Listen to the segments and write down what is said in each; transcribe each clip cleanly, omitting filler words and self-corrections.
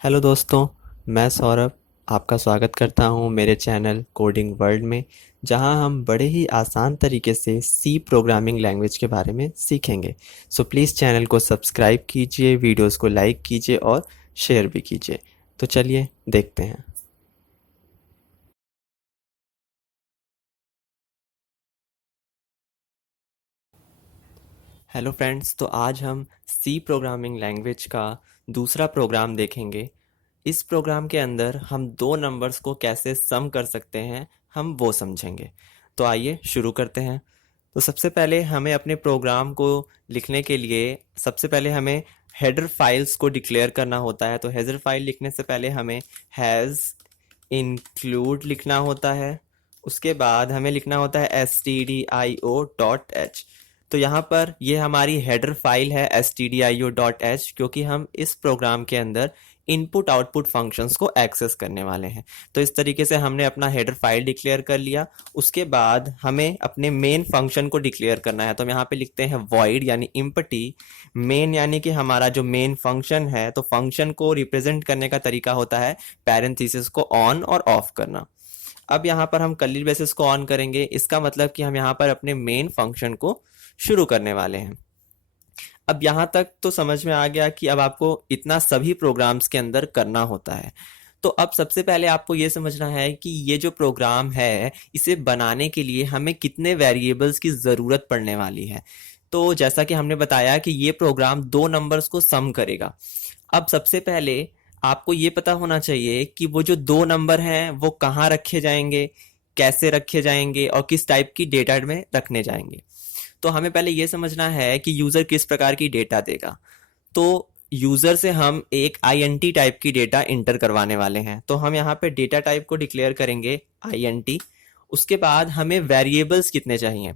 Hello दोस्तों, मैं सौरभ आपका स्वागत करता हूं मेरे चैनल कोडिंग वर्ल्ड में, जहां हम बड़े ही आसान तरीके से सी प्रोग्रामिंग लैंग्वेज के बारे में सीखेंगे। सो प्लीज़ चैनल को सब्सक्राइब कीजिए, वीडियोस को लाइक कीजिए और शेयर भी कीजिए। तो चलिए देखते हैं। हेलो फ्रेंड्स, तो आज हम सी प्रोग्रामिंग लैंग्वेज का दूसरा प्रोग्राम देखेंगे। इस प्रोग्राम के अंदर हम दो नंबर्स को कैसे सम कर सकते हैं, हम वो समझेंगे। तो आइए शुरू करते हैं। तो सबसे पहले हमें अपने प्रोग्राम को लिखने के लिए सबसे पहले हमें हेडर फाइल्स को डिक्लेयर करना होता है। तो हेडर फाइल लिखने से पहले हमें हैज़ इंक्लूड लिखना होता है। उसके बाद हमें लिखना होता है stdio.h। तो यहाँ पर ये हमारी हेडर फाइल है stdio.h, क्योंकि हम इस प्रोग्राम के अंदर इनपुट आउटपुट फंक्शंस को एक्सेस करने वाले हैं। तो इस तरीके से हमने अपना हेडर फाइल डिक्लेयर कर लिया। उसके बाद हमें अपने मेन फंक्शन को डिक्लेयर करना है। तो हम यहाँ पे लिखते हैं void यानी इम्पटी मेन, यानी कि हमारा जो मेन फंक्शन है। तो फंक्शन को रिप्रेजेंट करने का तरीका होता है पैरेंथेसिस को ऑन और ऑफ करना। अब यहाँ पर हम कर्ली ब्रेसेस को ऑन करेंगे, इसका मतलब कि हम यहाँ पर अपने मेन फंक्शन को शुरू करने वाले हैं। अब यहाँ तक तो समझ में आ गया कि अब आपको इतना सभी प्रोग्राम्स के अंदर करना होता है। तो अब सबसे पहले आपको ये समझना है कि ये जो प्रोग्राम है, इसे बनाने के लिए हमें कितने वेरिएबल्स की ज़रूरत पड़ने वाली है। तो जैसा कि हमने बताया कि ये प्रोग्राम दो नंबर्स को सम करेगा। अब सबसे पहले आपको ये पता होना चाहिए कि वो जो दो नंबर हैं वो कहाँ रखे जाएंगे, कैसे रखे जाएंगे और किस टाइप की डेटा में रखने जाएंगे। तो हमें पहले ये समझना है कि यूज़र किस प्रकार की डेटा देगा। तो यूज़र से हम एक INT टाइप की डेटा इंटर करवाने वाले हैं। तो हम यहाँ पे डेटा टाइप को डिक्लेयर करेंगे INT। उसके बाद हमें वेरिएबल्स कितने चाहिए।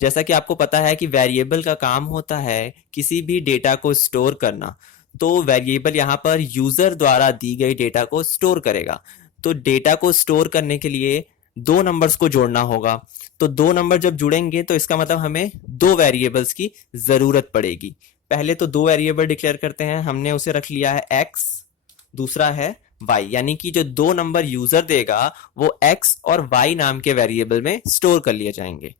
जैसा कि आपको पता है कि वेरिएबल का काम होता है किसी भी डेटा को स्टोर करना। तो वेरिएबल यहाँ पर यूज़र द्वारा दी गई डेटा को स्टोर करेगा। तो डेटा को स्टोर करने के लिए दो नंबर्स को जोड़ना होगा। तो दो नंबर जब जुड़ेंगे तो इसका मतलब हमें दो वेरिएबल्स की ज़रूरत पड़ेगी। पहले तो दो वेरिएबल डिक्लेयर करते हैं। हमने उसे रख लिया है x, दूसरा है y, यानी कि जो दो नंबर यूजर देगा वो x और y नाम के वेरिएबल में स्टोर कर लिए जाएंगे।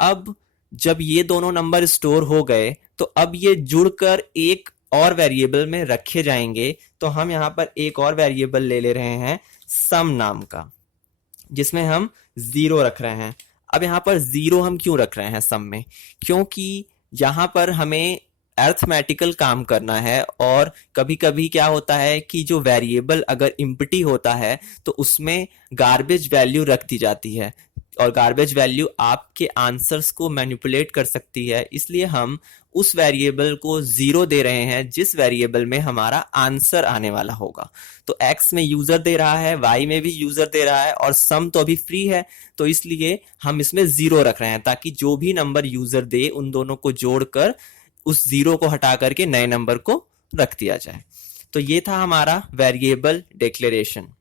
अब जब ये दोनों नंबर स्टोर हो गए तो अब ये जुड़कर एक और वेरिएबल में रखे जाएंगे। तो हम यहाँ पर एक और वेरिएबल ले ले रहे हैं सम नाम का, जिसमें हम 0 रख रहे हैं। अब यहाँ पर 0 हम क्यों रख रहे हैं सम में, क्योंकि यहाँ पर हमें अर्थमेटिकल काम करना है। और कभी कभी क्या होता है कि जो वेरिएबल अगर इम्पटी होता है तो उसमें गार्बेज वैल्यू रख दी जाती है, और गार्बेज वैल्यू आपके आंसर्स को मैनिपुलेट कर सकती है। इसलिए हम उस वेरिएबल को 0 दे रहे हैं जिस वेरिएबल में हमारा आंसर आने वाला होगा। तो x में यूजर दे रहा है, y में भी यूजर दे रहा है, और सम तो अभी फ्री है तो इसलिए हम इसमें 0 रख रहे हैं, ताकि जो भी नंबर यूजर दे उन दोनों को जोड़कर उस 0 को हटा करके नए नंबर को रख दिया जाए। तो ये था हमारा वेरिएबल डिक्लेरेशन।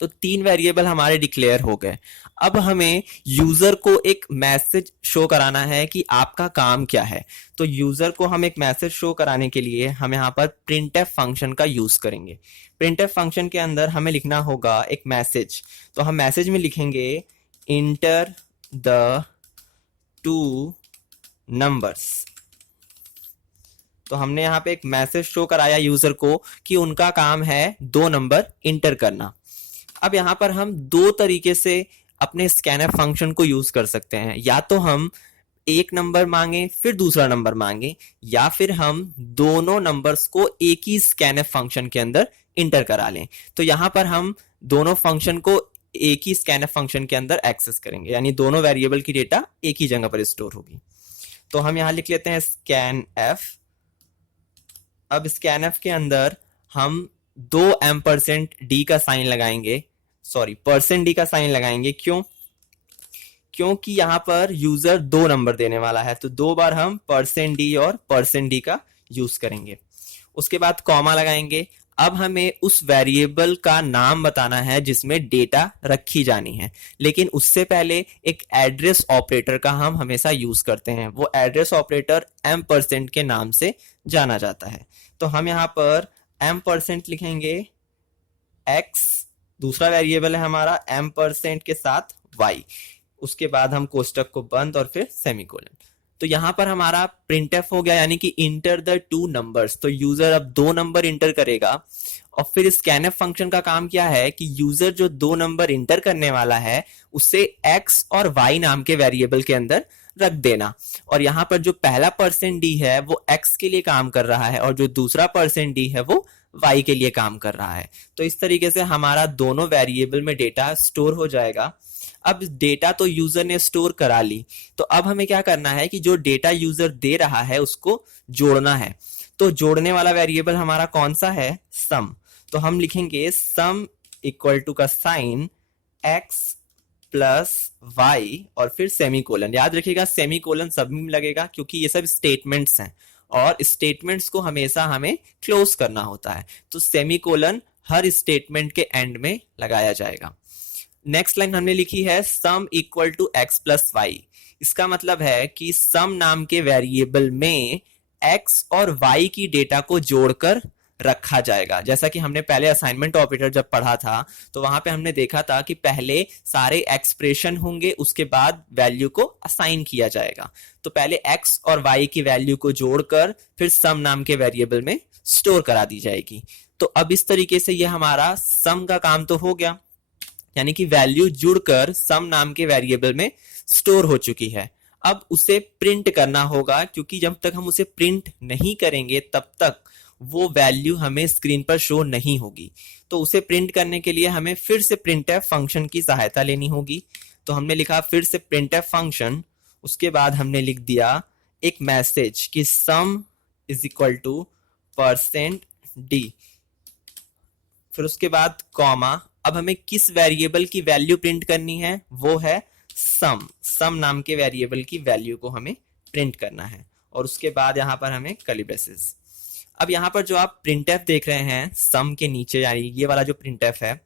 तो तीन वेरिएबल हमारे डिक्लेयर हो गए। अब हमें यूजर को एक मैसेज शो कराना है कि आपका काम क्या है। तो यूजर को हम एक मैसेज शो कराने के लिए हम यहाँ पर printf फंक्शन का यूज करेंगे। printf फंक्शन के अंदर हमें लिखना होगा एक मैसेज। तो हम मैसेज में लिखेंगे इंटर द टू नंबर्स। तो हमने यहाँ पे एक मैसेज शो कराया यूजर को कि उनका काम है दो नंबर इंटर करना। अब यहाँ पर हम दो तरीके से अपने स्कैनफ फंक्शन को यूज कर सकते हैं। या तो हम एक नंबर मांगे फिर दूसरा नंबर मांगे, या फिर हम दोनों नंबर्स को एक ही स्कैनफ फंक्शन के अंदर इंटर करा लें। तो यहाँ पर हम दोनों फंक्शन को एक ही स्कैनफ फंक्शन के अंदर एक्सेस करेंगे, यानी दोनों वेरिएबल की डेटा एक ही जगह पर स्टोर होगी। तो हम यहाँ लिख लेते हैं स्कैनफ। अब स्कैनफ के अंदर हम दो %d का साइन लगाएंगे, सॉरी %d का साइन लगाएंगे। क्यों? क्योंकि यहाँ पर यूजर दो नंबर देने वाला है, तो दो बार हम %d और %d का यूज करेंगे। उसके बाद कॉमा लगाएंगे। अब हमें उस वेरिएबल का नाम बताना है जिसमें डेटा रखी जानी है, लेकिन उससे पहले एक एड्रेस ऑपरेटर का हम हमेशा यूज करते हैं। वो एड्रेस ऑपरेटर %, के नाम से जाना जाता है। तो हम यहाँ पर m% लिखेंगे x, दूसरा वेरिएबल है हमारा m% के साथ y, उसके बाद हम कोष्टक को बंद और फिर सेमीकोलन। तो यहां पर हमारा प्रिंटफ हो गया, यानी कि इंटर द टू नंबर्स। तो यूजर अब दो नंबर इंटर करेगा और फिर स्कैनफ फंक्शन का काम क्या है कि यूजर जो दो नंबर इंटर करने वाला है उसे x और y नाम के वेरिएबल के अंदर रख देना। और यहां पर जो पहला %d है वो x के लिए काम कर रहा है और जो दूसरा %d है वो y के लिए काम कर रहा है। तो इस तरीके से हमारा दोनों वेरिएबल में डेटा स्टोर हो जाएगा। अब डेटा तो यूजर ने स्टोर करा ली, तो अब हमें क्या करना है कि जो डेटा यूजर दे रहा है उसको जोड़ना है। तो जोड़ने वाला वेरिएबल हमारा कौन सा है? सम। तो हम लिखेंगे सम इक्वल टू का साइन x प्लस y और फिर सेमीकोलन। याद रखिएगा सेमीकोलन सब में लगेगा क्योंकि ये सब स्टेटमेंट्स हैं और स्टेटमेंट्स को हमेशा हमें क्लोज करना होता है। तो सेमीकोलन हर स्टेटमेंट के एंड में लगाया जाएगा। नेक्स्ट लाइन हमने लिखी है sum equal to x plus Y. इसका मतलब है कि सम नाम के वेरिएबल में x और y की डेटा को जोड़कर रखा जाएगा। जैसा कि हमने पहले असाइनमेंट ऑपरेटर जब पढ़ा था तो वहां पे हमने देखा था कि पहले सारे एक्सप्रेशन होंगे, उसके बाद वैल्यू को असाइन किया जाएगा। तो पहले x और y की वैल्यू को जोड़कर फिर सम नाम के वेरिएबल में स्टोर करा दी जाएगी। तो अब इस तरीके से ये हमारा सम का काम तो हो गया, यानी कि वैल्यू जुड़कर सम नाम के वेरिएबल में स्टोर हो चुकी है। अब उसे प्रिंट करना होगा, क्योंकि जब तक हम उसे प्रिंट नहीं करेंगे तब तक वो वैल्यू हमें स्क्रीन पर शो नहीं होगी। तो उसे प्रिंट करने के लिए हमें फिर से प्रिंटफ फंक्शन की सहायता लेनी होगी। तो हमने लिखा फिर से प्रिंटफ फंक्शन, उसके बाद हमने लिख दिया एक मैसेज कि sum is equal to %d, फिर उसके बाद कॉमा। अब हमें किस वेरिएबल की वैल्यू प्रिंट करनी है? वो है सम। सम नाम के वेरिएबल की वैल्यू को हमें प्रिंट करना है और उसके बाद यहाँ पर हमें कर्ली ब्रेसेस। अब यहाँ पर जो आप प्रिंटफ देख रहे हैं सम के नीचे, यानी ये वाला जो प्रिंटफ है,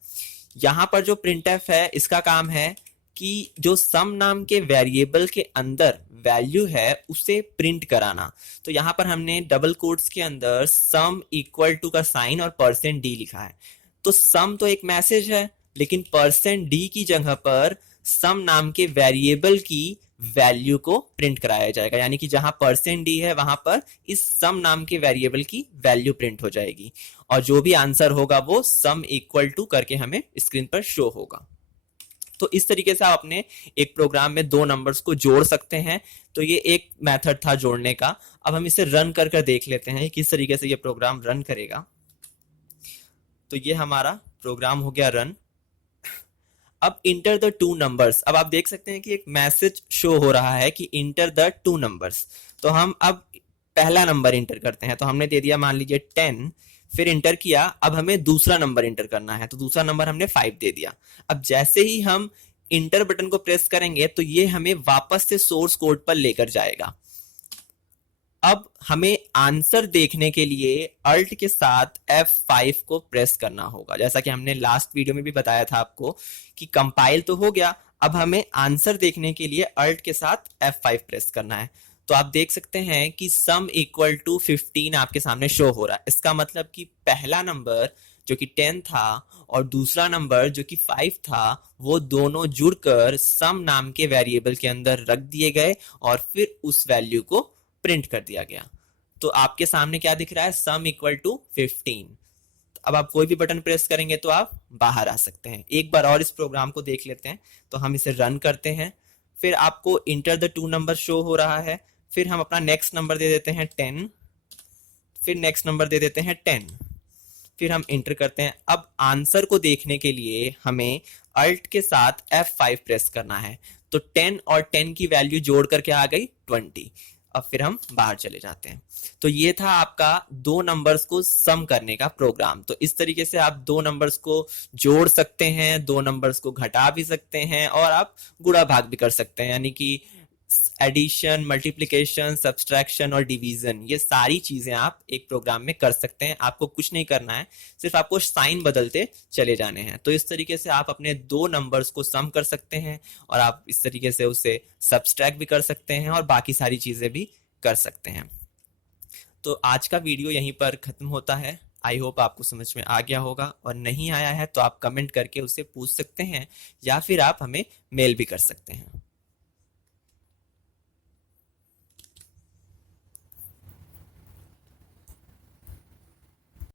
यहाँ पर जो प्रिंटफ है इसका काम है कि जो सम नाम के वेरिएबल के अंदर वैल्यू है उसे प्रिंट कराना। तो यहाँ पर हमने डबल कोट्स के अंदर सम इक्वल टू का साइन और %d लिखा है। तो सम तो एक मैसेज है, लेकिन %d की जगह पर सम नाम के वेरिएबल की वैल्यू को प्रिंट कराया जाएगा, यानी कि जहां %d है वहां पर इस सम नाम के वेरिएबल की वैल्यू प्रिंट हो जाएगी और जो भी आंसर होगा वो सम इक्वल टू करके हमें स्क्रीन पर शो होगा। तो इस तरीके से आप अपने एक प्रोग्राम में दो नंबर्स को जोड़ सकते हैं। तो ये एक मेथड था जोड़ने का। अब हम इसे रन कर देख लेते हैं किस तरीके से ये प्रोग्राम रन करेगा। तो ये हमारा प्रोग्राम हो गया रन। अब इंटर द टू नंबर्स। अब आप देख सकते हैं कि एक मैसेज शो हो रहा है कि इंटर द टू नंबर्स। तो हम अब पहला नंबर इंटर करते हैं। तो हमने दे दिया मान लीजिए 10, फिर इंटर किया। अब हमें दूसरा नंबर इंटर करना है, तो दूसरा नंबर हमने 5 दे दिया। अब जैसे ही हम इंटर बटन को प्रेस करेंगे तो ये हमें वापस से सोर्स कोड पर लेकर जाएगा। अब हमें आंसर देखने के लिए अल्ट के साथ F5 को प्रेस करना होगा। जैसा कि हमने लास्ट वीडियो में भी बताया था आपको कि कंपाइल तो हो गया, अब हमें आंसर देखने के लिए अल्ट के साथ F5 प्रेस करना है। तो आप देख सकते हैं कि सम इक्वल टू 15 आपके सामने शो हो रहा है। इसका मतलब कि पहला नंबर जो कि 10 था और दूसरा नंबर जो कि 5 था, वो दोनों जुड़कर सम नाम के वेरिएबल के अंदर रख दिए गए और फिर उस वैल्यू को प्रिंट कर दिया गया। तो आपके सामने क्या दिख रहा है? Sum equal to 15। अब आप कोई भी बटन प्रेस करेंगे तो आप बाहर आ सकते हैं। एक बार और इस प्रोग्राम को देख लेते हैं। तो हम इसे रन करते हैं, फिर आपको enter the two number show हो रहा है। फिर हम अपना नेक्स्ट नंबर दे देते हैं 10, फिर नेक्स्ट नंबर दे देते हैं 10, फिर हम इंटर करते हैं। अब आंसर को देखने के लिए हमें अल्ट के साथ F5 प्रेस करना है। तो 10 और 10 की वैल्यू जोड़ करके आ गई 20। अब फिर हम बाहर चले जाते हैं। तो ये था आपका दो नंबर्स को सम करने का प्रोग्राम। तो इस तरीके से आप दो नंबर्स को जोड़ सकते हैं, दो नंबर्स को घटा भी सकते हैं और आप गुणा भाग भी कर सकते हैं, यानी कि एडिशन, मल्टीप्लिकेशन, सब्सट्रैक्शन और डिवीजन, ये सारी चीजें आप एक प्रोग्राम में कर सकते हैं। आपको कुछ नहीं करना है, सिर्फ आपको साइन बदलते चले जाने हैं। तो इस तरीके से आप अपने दो नंबर्स को सम कर सकते हैं और आप इस तरीके से उसे सब्सट्रैक्ट भी कर सकते हैं और बाकी सारी चीजें भी कर सकते हैं। तो आज का वीडियो यहीं पर खत्म होता है। आई होप आपको समझ में आ गया होगा, और नहीं आया है तो आप कमेंट करके उससे पूछ सकते हैं या फिर आप हमें मेल भी कर सकते हैं।